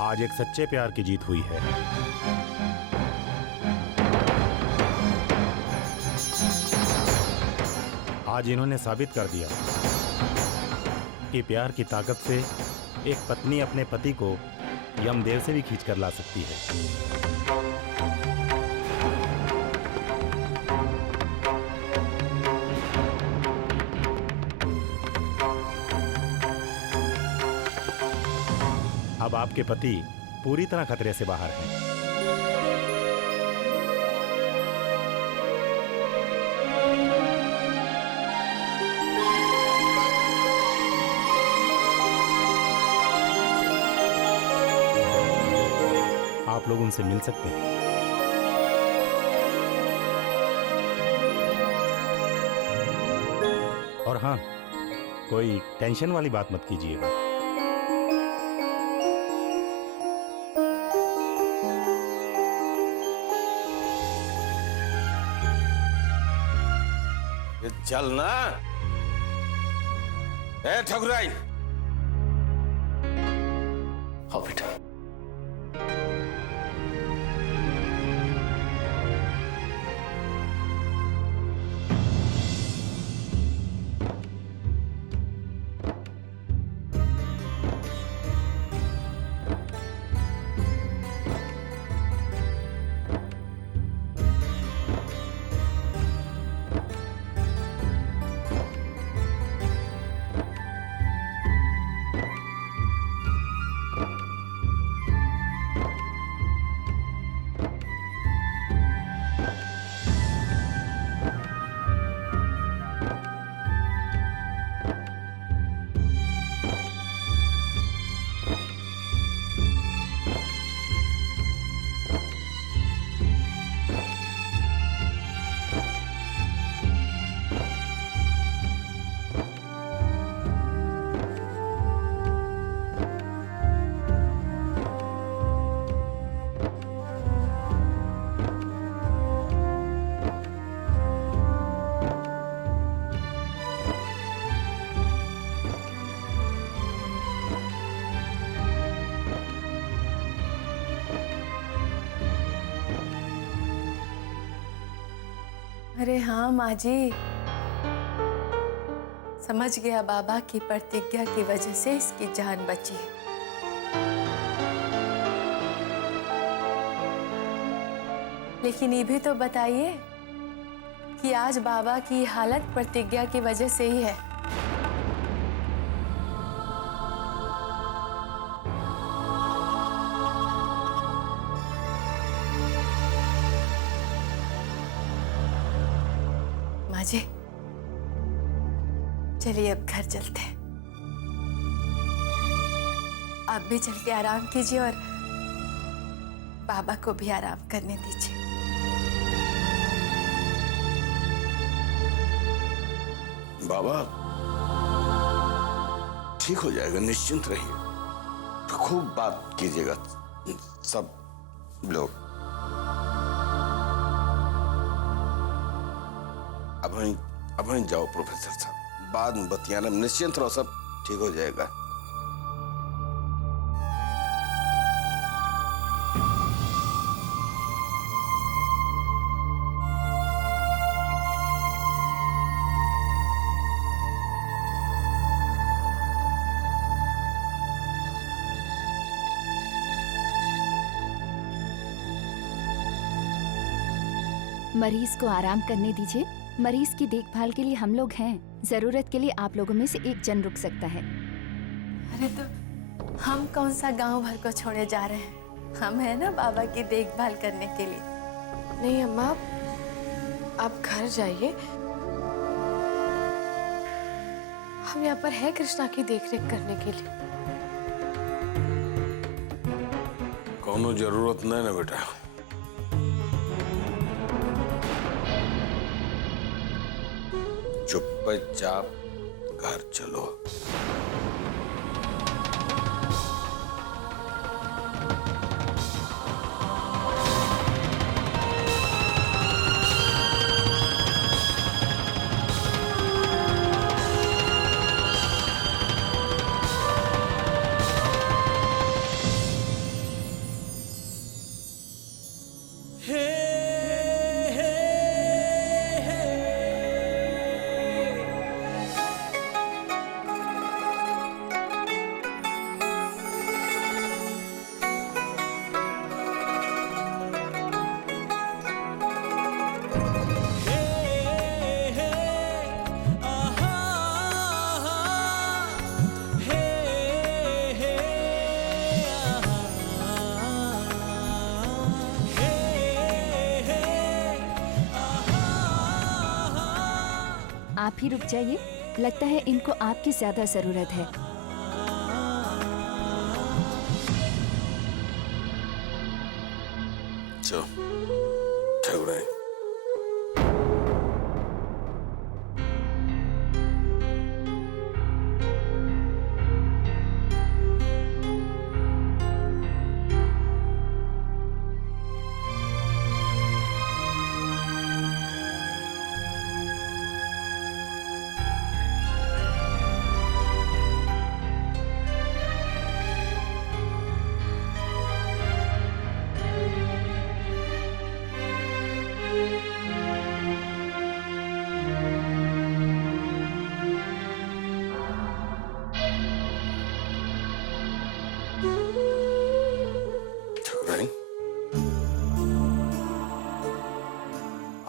आज एक सच्चे प्यार की जीत हुई है। आज इन्होंने साबित कर दिया कि प्यार की ताकत से एक पत्नी अपने पति को यमदेव से भी खींच कर ला सकती है। अब आपके पति पूरी तरह खतरे से बाहर हैं। आप लोग उनसे मिल सकते हैं। और हाँ, कोई टेंशन वाली बात मत कीजिएगा। चल ना ए ठकुराई। हाँ बेटा। अरे हाँ माँ जी, समझ गया बाबा की प्रतिज्ञा की वजह से इसकी जान बची है। लेकिन ये भी तो बताइए कि आज बाबा की हालत प्रतिज्ञा की वजह से ही है। माँ जी, चलिए अब घर चलते हैं। आप भी चल के आराम कीजिए और बाबा को भी आराम करने दीजिए। बाबा ठीक हो जाएगा, निश्चिंत रहिए। खूब बात कीजिएगा सब लोग। अब वहीं जाओ प्रोफेसर साहब, बाद में बतियाना, निश्चिंत रहो, सब ठीक हो जाएगा। मरीज को आराम करने दीजिए। मरीज की देखभाल के लिए हम लोग हैं। जरूरत के लिए आप लोगों में से एक जन रुक सकता है। अरे तो हम कौन सा गांव भर को छोड़े जा रहे हैं? हम हैं ना बाबा की देखभाल करने के लिए। नहीं अम्मा, आप घर जाइए। हम यहाँ पर हैं कृष्णा की देखरेख करने के लिए। कोनो जरूरत नहीं ना बेटा। चुपचाप घर चलो। भी रुक जाइए, लगता है इनको आपकी ज्यादा जरूरत है। चलो ठकुराइन।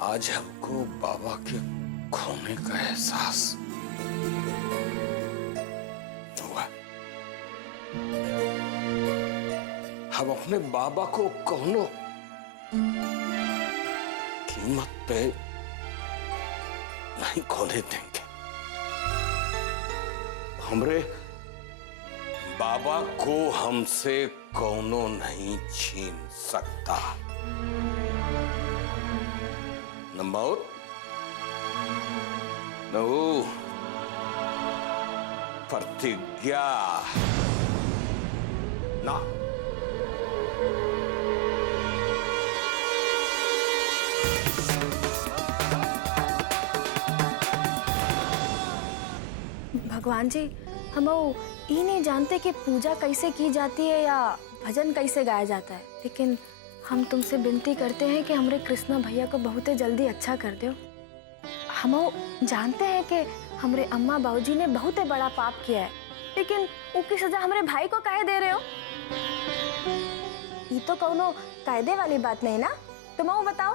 आज हमको बाबा के खोने का एहसास हुआ। हम अपने बाबा को कौनो कीमत पे नहीं खोने देंगे। हमरे बाबा को हमसे कौनो नहीं छीन सकता। न मौत, न वो प्रतिज्ञा, ना। भगवान जी, हम ये नहीं जानते कि पूजा कैसे की जाती है या भजन कैसे गाया जाता है, लेकिन हम तुमसे विनती करते हैं कि हमारे कृष्णा भैया को बहुत जल्दी अच्छा कर दो। हम जानते हैं कि हमारे अम्मा बाबूजी ने बहुत बड़ा पाप किया है, लेकिन उसकी सजा हमारे भाई को काहे दे रहे हो? ये तो कौनो कायदे वाली बात नहीं ना, तुम वो बताओ।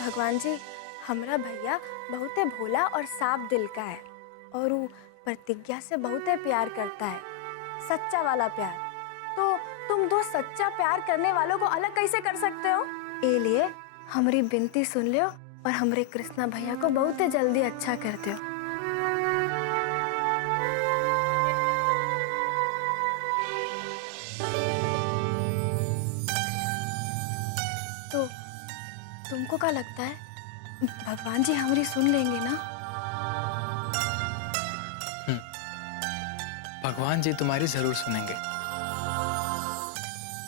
भगवान जी, हमारा भैया बहुत भोला और साफ दिल का है और वो प्रतिज्ञा से बहुत प्यार करता है, सच्चा वाला प्यार। तो तुम दो सच्चा प्यार करने वालों को अलग कैसे कर सकते हो? ए लिए हमारी विनती सुन लो और हमारे कृष्णा भैया को बहुत जल्दी अच्छा कर दो। तो तुमको क्या लगता है, भगवान जी हमारी सुन लेंगे ना? भगवान जी तुम्हारी जरूर सुनेंगे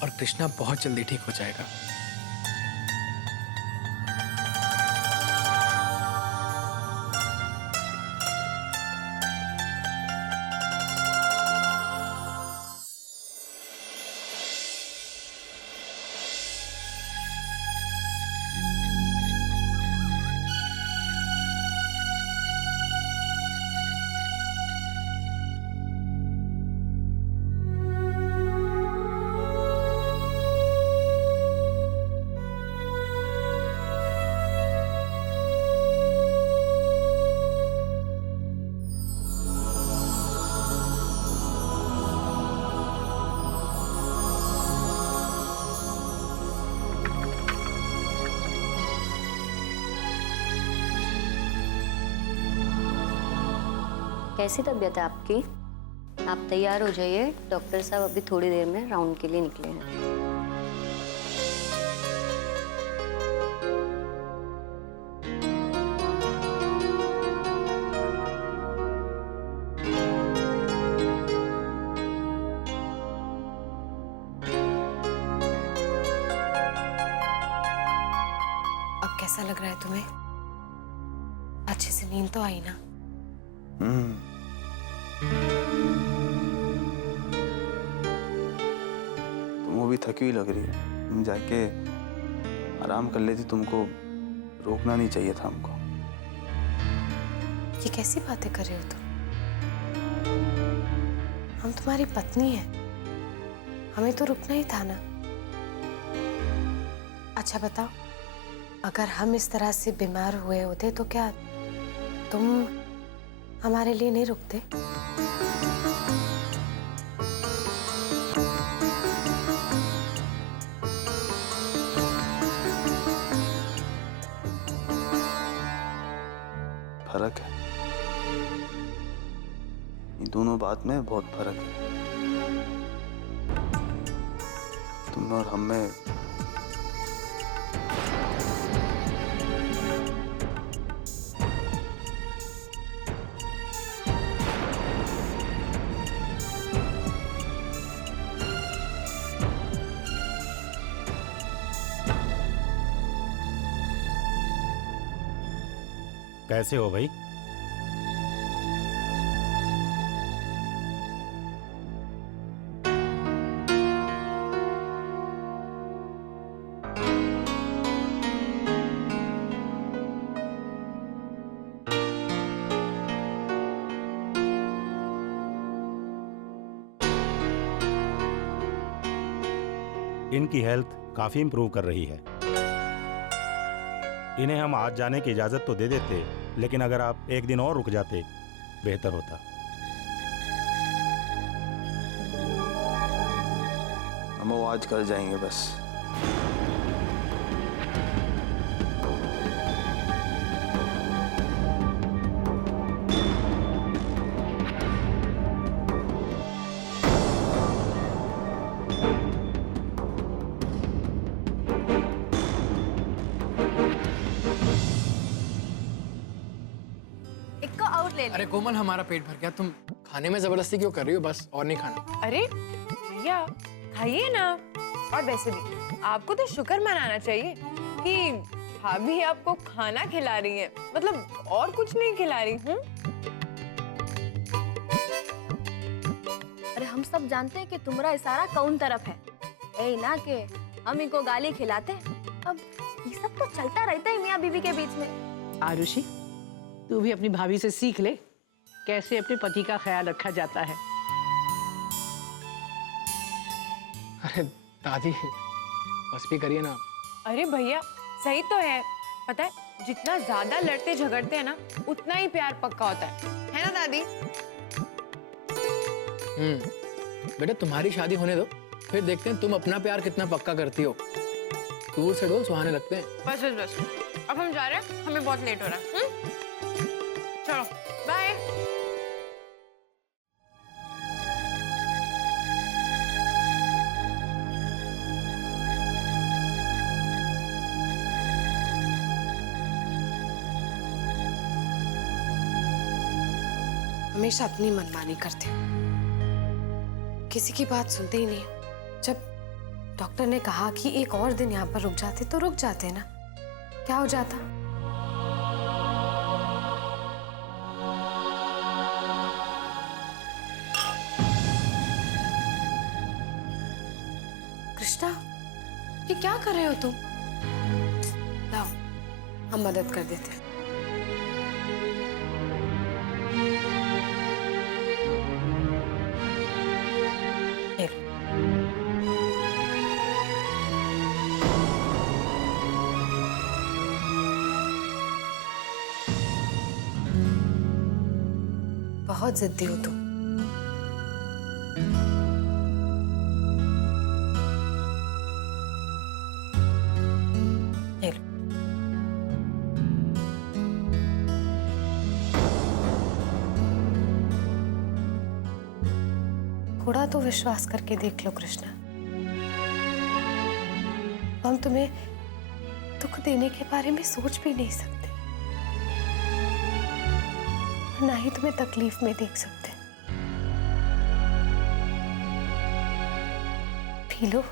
और कृष्णा बहुत जल्दी ठीक हो जाएगा। कैसी तबीयत है आपकी? आप तैयार हो जाइए, डॉक्टर साहब अभी थोड़ी देर में राउंड के लिए निकले हैं। अब कैसा लग रहा है तुम्हें? अच्छे से नींद तो आई ना? तुम वो भी थकी हुई लग रही है, तुम जाके आराम कर लेती, तुमको रोकना नहीं चाहिए था हमको। ये कैसी बातें कर रहे हो तुम? हम तुम्हारी पत्नी हैं, हमें तो रुकना ही था ना। अच्छा बताओ, अगर हम इस तरह से बीमार हुए होते तो क्या तुम हमारे लिए नहीं रुकते? फर्क है, इन दोनों बात में बहुत फर्क है। तुम और हम में कैसे हो भाई? इनकी हेल्थ काफी इम्प्रूव कर रही है। इन्हें हम आज जाने की इजाजत तो दे देते, लेकिन अगर आप एक दिन और रुक जाते बेहतर होता। हम वो आज कर जाएंगे बस। एक को और ले ले। अरे कोमल, हमारा पेट भर गया, तुम खाने में जबरदस्ती क्यों कर रही हो? बस और नहीं खाना। अरे भैया खाइए ना। और वैसे भी आपको तो शुक्र मनाना चाहिए कि भाभी आपको खाना खिला रही है, मतलब और कुछ नहीं खिला रही हूँ। अरे हम सब जानते हैं कि तुम्हारा इशारा कौन तरफ है, यही ना कि हम इनको गाली खिलाते हैं। अब ये सब तो चलता रहता है मियाँ बीवी के बीच में। आरुषि, तू भी अपनी भाभी से सीख ले कैसे अपने पति का ख्याल रखा जाता है। अरे दादी, बस भी करिए ना। अरे भैया सही तो है, पता है जितना ज्यादा लड़ते झगड़ते हैं ना उतना ही प्यार पक्का होता है ना दादी? बेटा तुम्हारी शादी होने दो, फिर देखते हैं तुम अपना प्यार कितना पक्का करती हो। दूर से डोल सुहाने लगते हैं। बस बस बस, अब हम जा रहे हैं, हमें बहुत लेट हो रहा है। चलो बाय। हमेशा अपनी मनमानी करते हो, किसी की बात सुनते ही नहीं। जब डॉक्टर ने कहा कि एक और दिन यहाँ पर रुक जाते तो रुक जाते ना, क्या हो जाता? कृष्णा, ये क्या कर रहे हो तुम? लाओ, हम मदद कर देते हैं। बहुत जिद्दी हो तुम। ये लो। थोड़ा तो विश्वास करके देख लो कृष्णा, हम तुम्हें दुख देने के बारे में सोच भी नहीं सकते, ना ही तुम्हें तकलीफ में देख सकते। P low.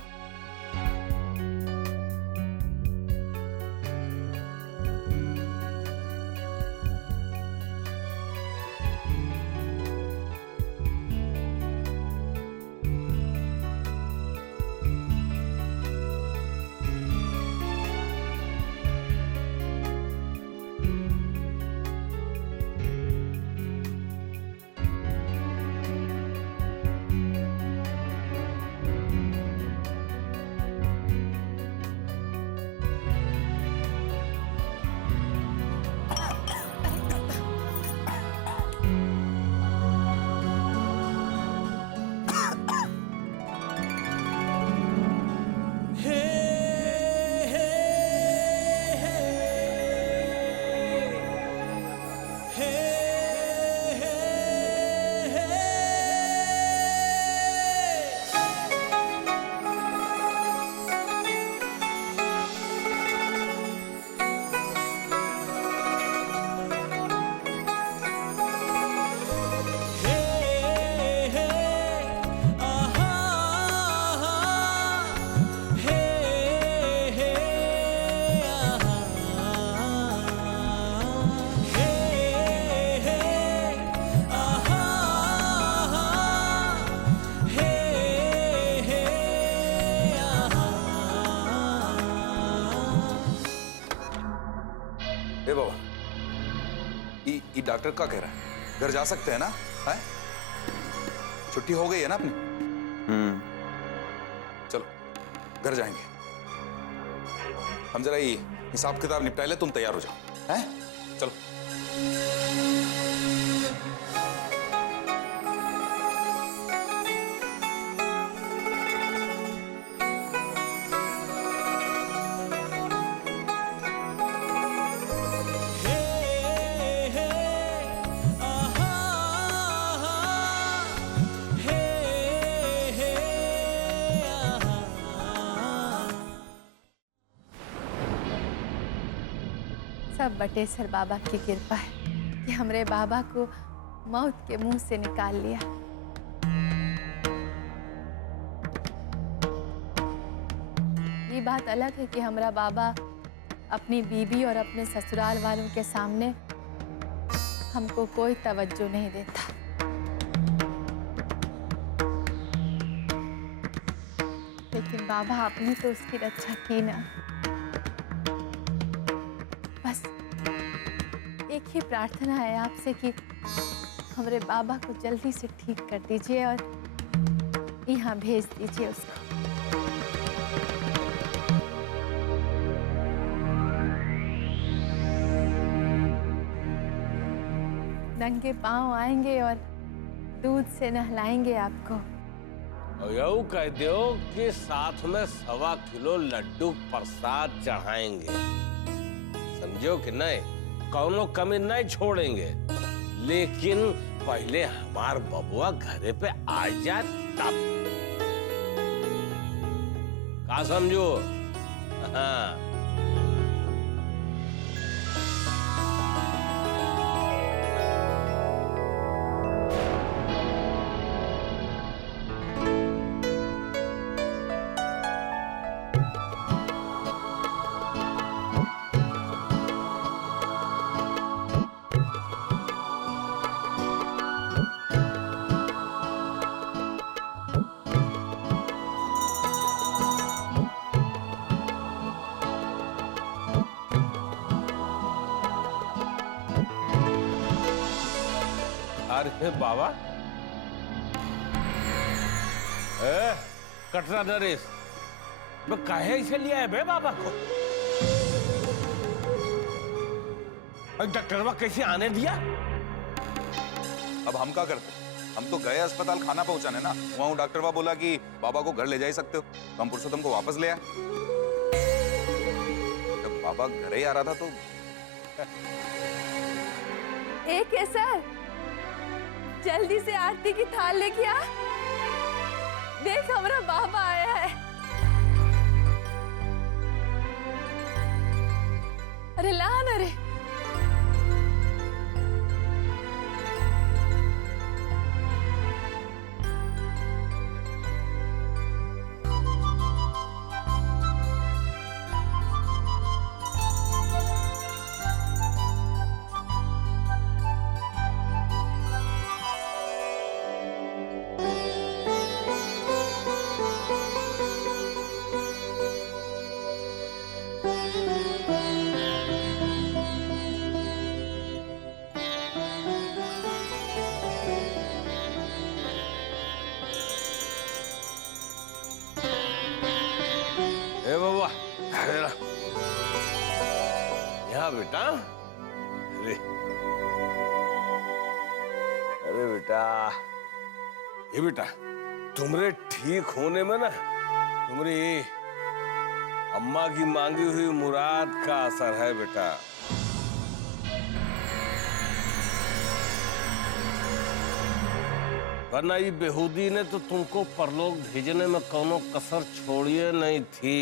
ये डॉक्टर क्या कह रहा है? घर जा सकते हैं ना? है? छुट्टी हो गई है ना अपनी? चलो घर जाएंगे। हम जरा ये हिसाब किताब निपटा ले, तुम तैयार हो जाओ। हैं? चलो। सब बटेश्वर बाबा की कृपा है कि हमरे बाबा को मौत के मुंह से निकाल लिया। ये बात अलग है कि हमरा बाबा अपनी बीवी और अपने ससुराल वालों के सामने हमको कोई तवज्जो नहीं देता। लेकिन बाबा आपने तो उसकी रक्षा की ना। बस एक ही प्रार्थना है आपसे कि हमारे बाबा को जल्दी से ठीक कर दीजिए और यहाँ भेज दीजिए उसको। नंगे पांव आएंगे और दूध से नहलाएंगे आपको। यू कह दो कि साथ में 1.25 किलो लड्डू प्रसाद चढ़ाएंगे, समझो कि नहीं? कौनो कमी नहीं छोड़ेंगे, लेकिन पहले हमार बबुआ घरे पे आ जाए तब। का समझो? हाँ। अरे बाबा, कटरा नरेश, मैं काहे इसे लिया है बे बाबा को? डॉक्टरवा कैसे आने दिया? अब हम क्या करते? हम तो गए अस्पताल खाना पहुंचाने ना। वहां डॉक्टरवा बोला कि बाबा को घर ले जा ही सकते हो, तो हम पुरुषोत्तम को वापस ले आए। जब बाबा घर ही आ रहा था तो एक है सर, जल्दी से आरती की थाल लेके आ। देख हमारा बाबा आया है। अरे ला ना रे। यहाँ बेटा, अरे बेटा, ये बेटा तुम्हारे ठीक होने में ना तुम्हारी अम्मा की मांगी हुई मुराद का असर है बेटा। वरना ये बेहूदी ने तो तुमको परलोक भेजने में कोनो कसर छोड़िए नहीं थी।